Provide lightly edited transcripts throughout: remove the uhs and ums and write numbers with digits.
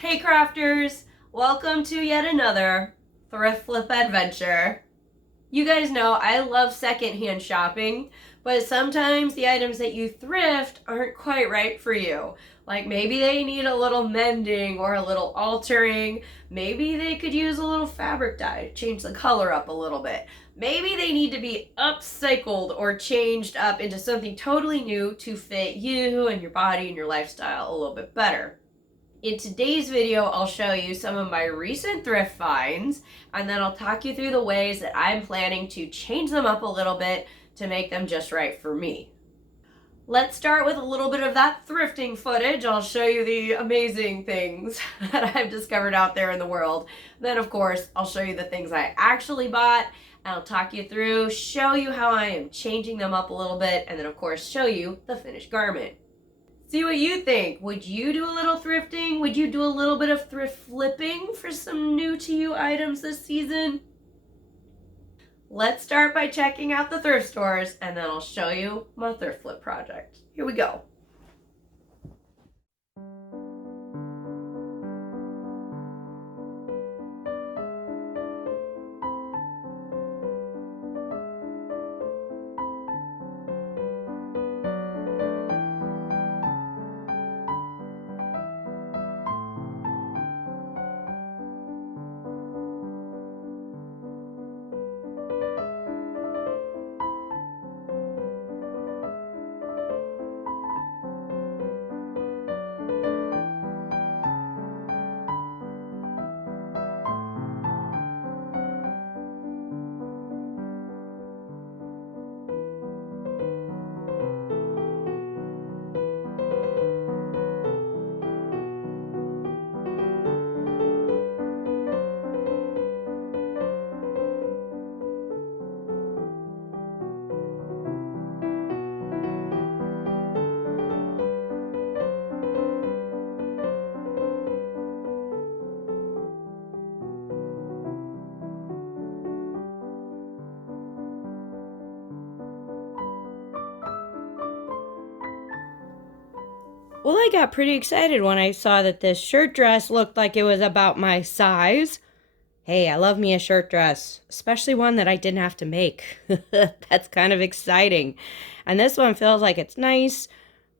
Hey crafters, welcome to yet another thrift flip adventure. You guys know I love secondhand shopping, but sometimes the items that you thrift aren't quite right for you. Like maybe they need a little mending or a little altering. Maybe they could use a little fabric dye, change the color up a little bit. Maybe they need to be upcycled or changed up into something totally new to fit you and your body and your lifestyle a little bit better. In today's video, I'll show you some of my recent thrift finds, and then I'll talk you through the ways that I'm planning to change them up a little bit to make them just right for me. Let's start with a little bit of that thrifting footage. I'll show you the amazing things that I've discovered out there in the world. Then, of course, I'll show you the things I actually bought, and I'll talk you through, show you how I am changing them up a little bit, and then, of course, show you the finished garment. See what you think. Would you do a little thrifting? Would you do a little bit of thrift flipping for some new to you items this season? Let's start by checking out the thrift stores, and then I'll show you my thrift flip project. Here we go. Well, I got pretty excited when I saw that this shirt dress looked like it was about my size. Hey, I love me a shirt dress, especially one that I didn't have to make. That's kind of exciting. And this one feels like it's nice,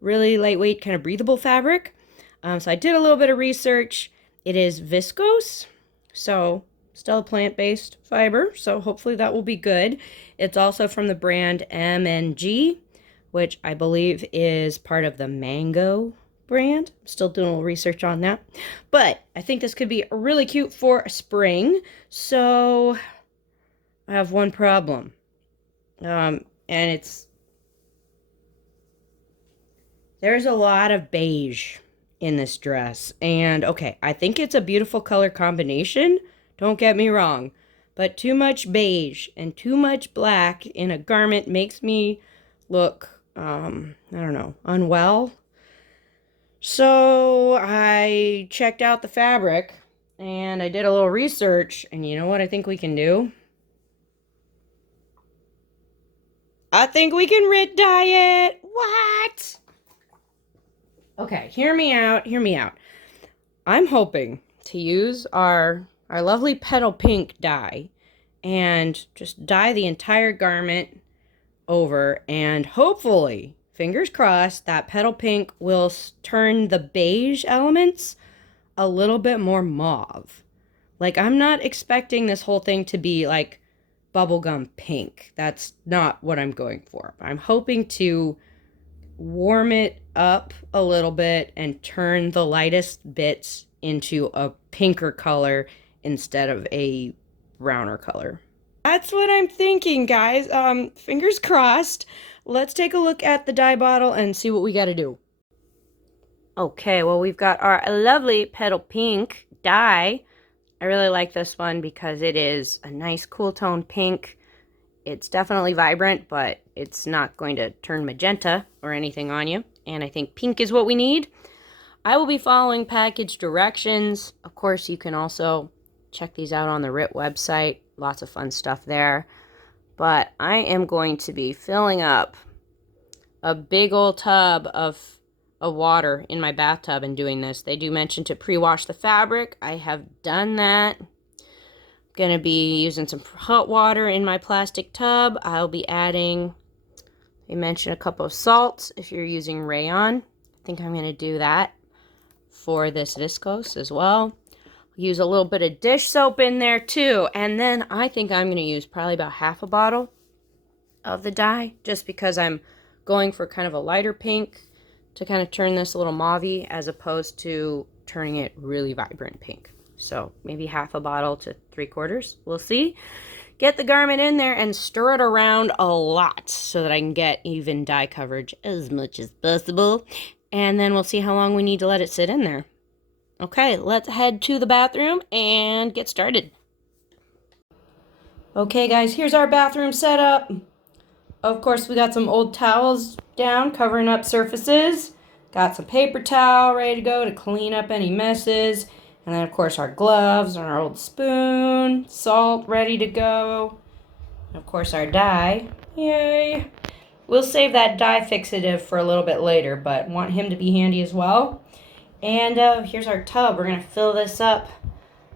really lightweight, kind of breathable fabric. So I did a little bit of research. It is viscose, so still a plant-based fiber, so hopefully that will be good. It's also from the brand M&G, which I believe is part of the Mango brand. I'm still doing a little research on that. But I think this could be really cute for spring. So I have one problem. And there's a lot of beige in this dress. And okay, I think it's a beautiful color combination. Don't get me wrong. But too much beige and too much black in a garment makes me look I don't know, unwell. So I checked out the fabric and I did a little research, and you know what I think we can do? I think we can rit dye it. What? Okay, hear me out, hear me out. I'm hoping to use our lovely petal pink dye and just dye the entire garment over, and hopefully, fingers crossed, that petal pink will turn the beige elements a little bit more mauve. Like, I'm not expecting this whole thing to be like bubblegum pink. That's not what I'm going for. I'm hoping to warm it up a little bit and turn the lightest bits into a pinker color instead of a browner color. That's what I'm thinking, guys. Fingers crossed. Let's take a look at the dye bottle and see what we got to do. Okay, well, we've got our lovely petal pink dye. I really like this one because it is a nice cool tone pink. It's definitely vibrant, but it's not going to turn magenta or anything on you. And I think pink is what we need. I will be following package directions. Of course, you can also check these out on the RIT website. Lots of fun stuff there. But I am going to be filling up a big old tub of of water in my bathtub in doing this. They do mention to pre-wash the fabric. I have done that. I'm going to be using some hot water in my plastic tub. I'll be adding, they mention a cup of salt if you're using rayon. I think I'm going to do that for this viscose as well. Use a little bit of dish soap in there too. And then I think I'm going to use probably about half a bottle of the dye, just because I'm going for kind of a lighter pink to kind of turn this a little mauve-y as opposed to turning it really vibrant pink. So maybe half a bottle to 3/4. We'll see. Get the garment in there and stir it around a lot so that I can get even dye coverage as much as possible. And then we'll see how long we need to let it sit in there. Okay, let's head to the bathroom and get started. Okay guys, here's our bathroom setup. Of course, we got some old towels down covering up surfaces. Got some paper towel ready to go to clean up any messes. And then of course our gloves and our old spoon, salt ready to go. And of course our dye, yay. We'll save that dye fixative for a little bit later, but want him to be handy as well. And here's our tub. We're going to fill this up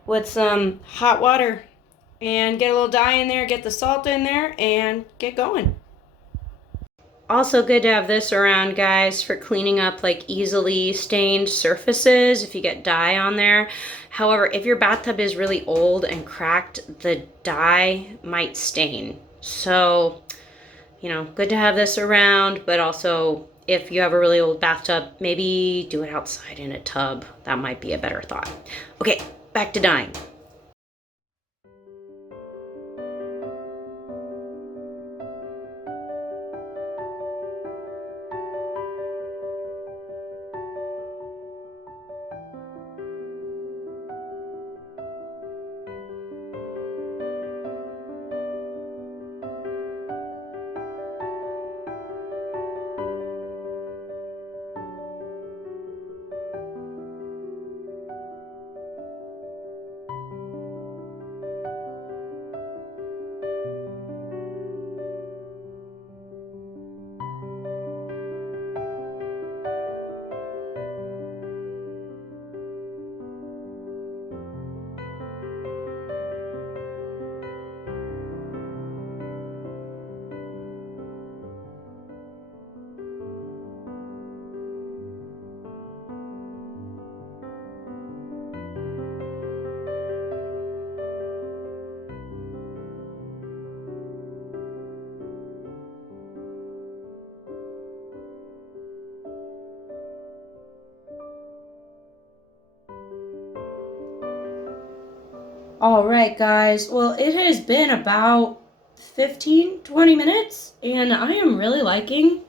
with some hot water and get a little dye in there, get the salt in there, and get going. Also good to have this around, guys, for cleaning up like easily stained surfaces if you get dye on there. However, if your bathtub is really old and cracked, the dye might stain. So, you know, good to have this around, but also if you have a really old bathtub, maybe do it outside in a tub. That might be a better thought. Okay, back to dyeing. All right, guys. Well, it has been about 15-20 minutes, and I am really liking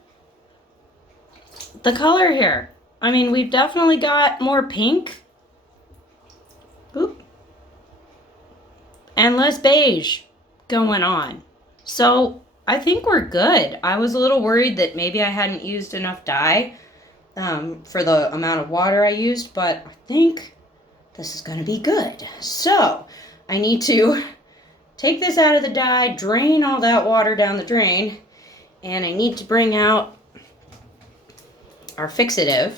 the color here. I mean, we've definitely got more pink. Oop. And less beige going on. So I think we're good. I was a little worried that maybe I hadn't used enough dye for the amount of water I used, but I think this is going to be good. So I need to take this out of the dye, drain all that water down the drain, and I need to bring out our fixative.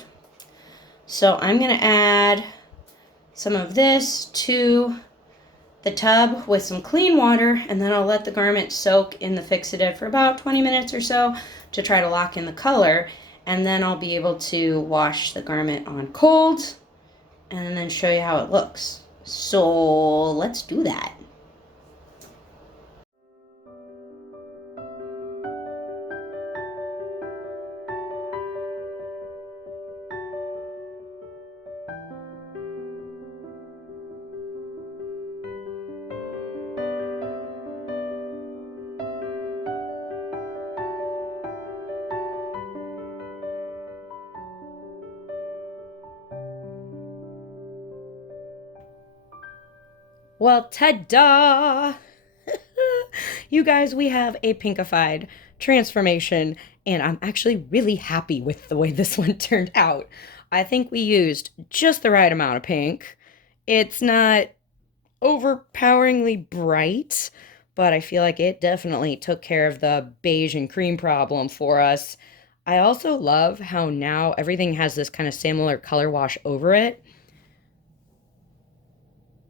So I'm going to add some of this to the tub with some clean water, and then I'll let the garment soak in the fixative for about 20 minutes or so to try to lock in the color, and then I'll be able to wash the garment on cold and then show you how it looks. So let's do that. Well, ta-da! You guys, we have a pinkified transformation, and I'm actually really happy with the way this one turned out. I think we used just the right amount of pink. It's not overpoweringly bright, but I feel like it definitely took care of the beige and cream problem for us. I also love how now everything has this kind of similar color wash over it.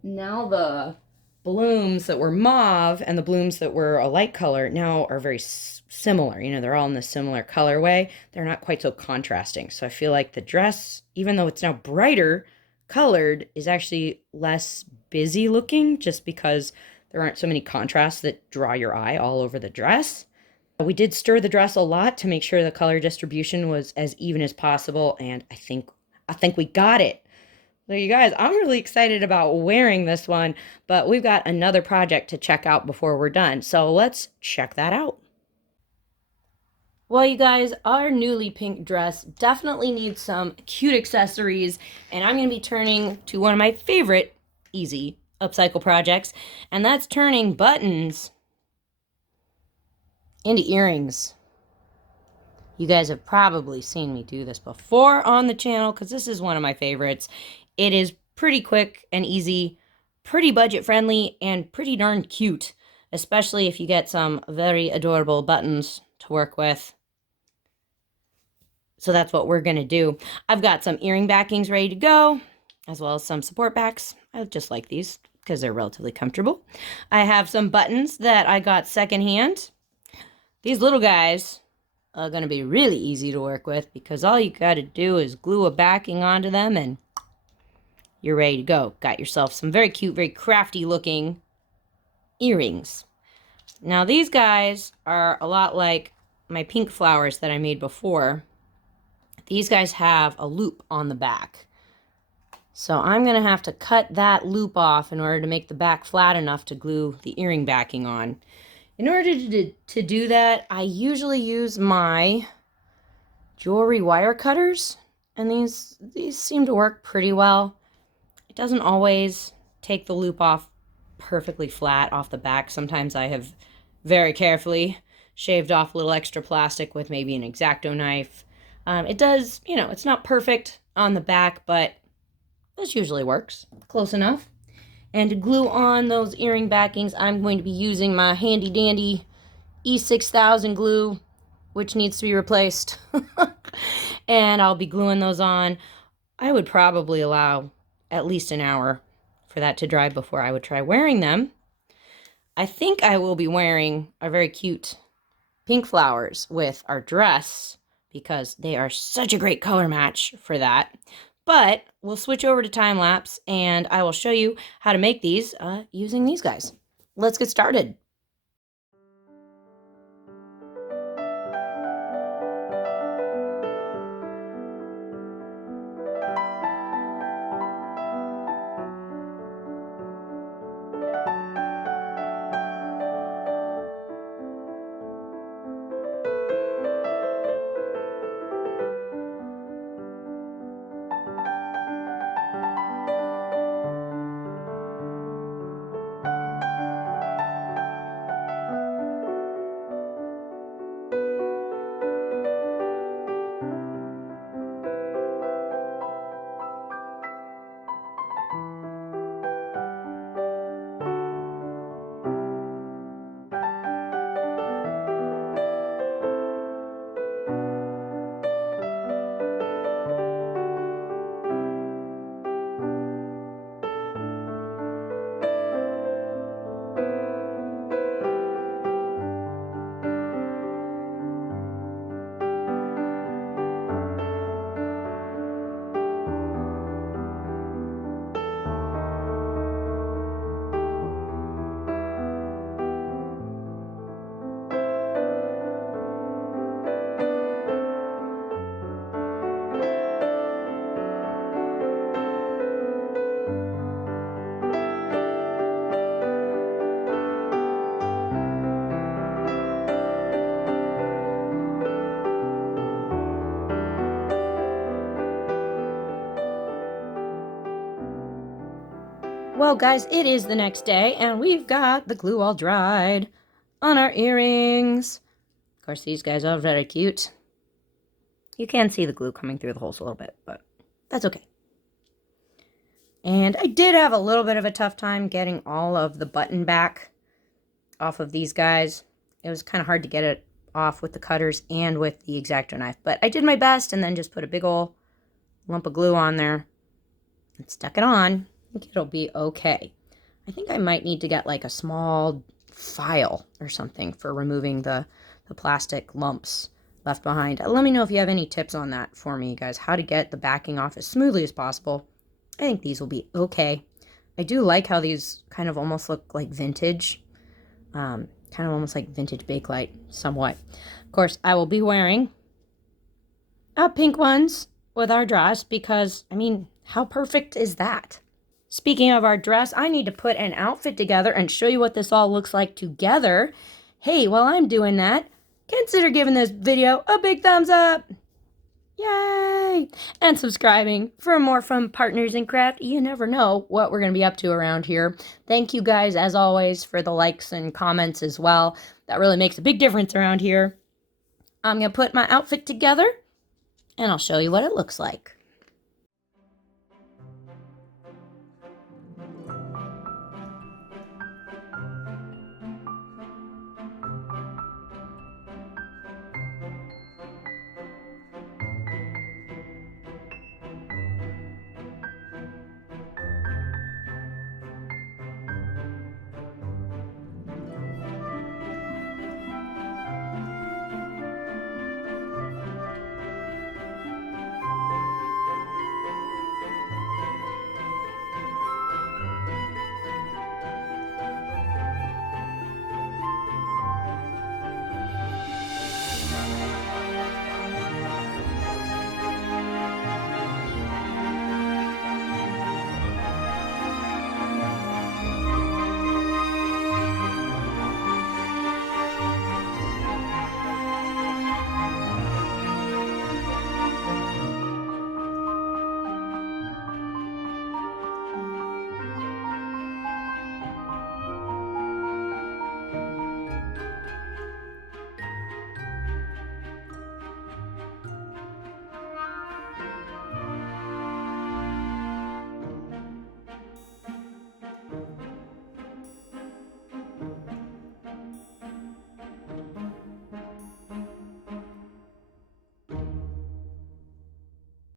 Now the blooms that were mauve and the blooms that were a light color now are very similar. You know, they're all in the similar colorway. They're not quite so contrasting. So I feel like the dress, even though it's now brighter colored, is actually less busy looking just because there aren't so many contrasts that draw your eye all over the dress. We did stir the dress a lot to make sure the color distribution was as even as possible, and I think we got it. So you guys, I'm really excited about wearing this one, but we've got another project to check out before we're done. So let's check that out. Well, you guys, our newly pink dress definitely needs some cute accessories, and I'm going to be turning to one of my favorite easy upcycle projects, and that's turning buttons into earrings. You guys have probably seen me do this before on the channel because this is one of my favorites. It is pretty quick and easy, pretty budget friendly, and pretty darn cute, especially if you get some very adorable buttons to work with. So that's what we're going to do. I've got some earring backings ready to go, as well as some support backs. I just like these because they're relatively comfortable. I have some buttons that I got secondhand. These little guys are going to be really easy to work with because all you got to do is glue a backing onto them and you're ready to go. Got yourself some very cute, very crafty looking earrings. Now these guys are a lot like my pink flowers that I made before. These guys have a loop on the back. So I'm going to have to cut that loop off in order to make the back flat enough to glue the earring backing on. In order to do that, I usually use my jewelry wire cutters, and these seem to work pretty well. It doesn't always take the loop off perfectly flat off the back. Sometimes I have very carefully shaved off a little extra plastic with maybe an X-Acto knife. It does, you know, it's not perfect on the back, but this usually works close enough. And to glue on those earring backings, I'm going to be using my handy dandy E6000 glue, which needs to be replaced. And I'll be gluing those on. I would probably allow at least an hour for that to dry before I would try wearing them. I think I will be wearing our very cute pink flowers with our dress because they are such a great color match for that. But we'll switch over to time lapse and I will show you how to make these using these guys. Let's get started. Well, guys, it is the next day, and we've got the glue all dried on our earrings. Of course, these guys are very cute. You can see the glue coming through the holes a little bit, but that's okay. And I did have a little bit of a tough time getting all of the button back off of these guys. It was kind of hard to get it off with the cutters and with the X-Acto knife. But I did my best and then just put a big ol' lump of glue on there and stuck it on. I think it'll be okay. I think I might need to get like a small file or something for removing the plastic lumps left behind. Let me know if you have any tips on that for me, you guys, how to get the backing off as smoothly as possible. I think these will be okay. I do like how these kind of almost look like vintage, kind of almost like vintage Bakelite, somewhat. Of course, I will be wearing pink ones with our dress because, I mean, how perfect is that? Speaking of our dress, I need to put an outfit together and show you what this all looks like together. Hey, while I'm doing that, consider giving this video a big thumbs up. Yay! And subscribing for more from Partners in Craft. You never know what we're going to be up to around here. Thank you guys, as always, for the likes and comments as well. That really makes a big difference around here. I'm going to put my outfit together, and I'll show you what it looks like.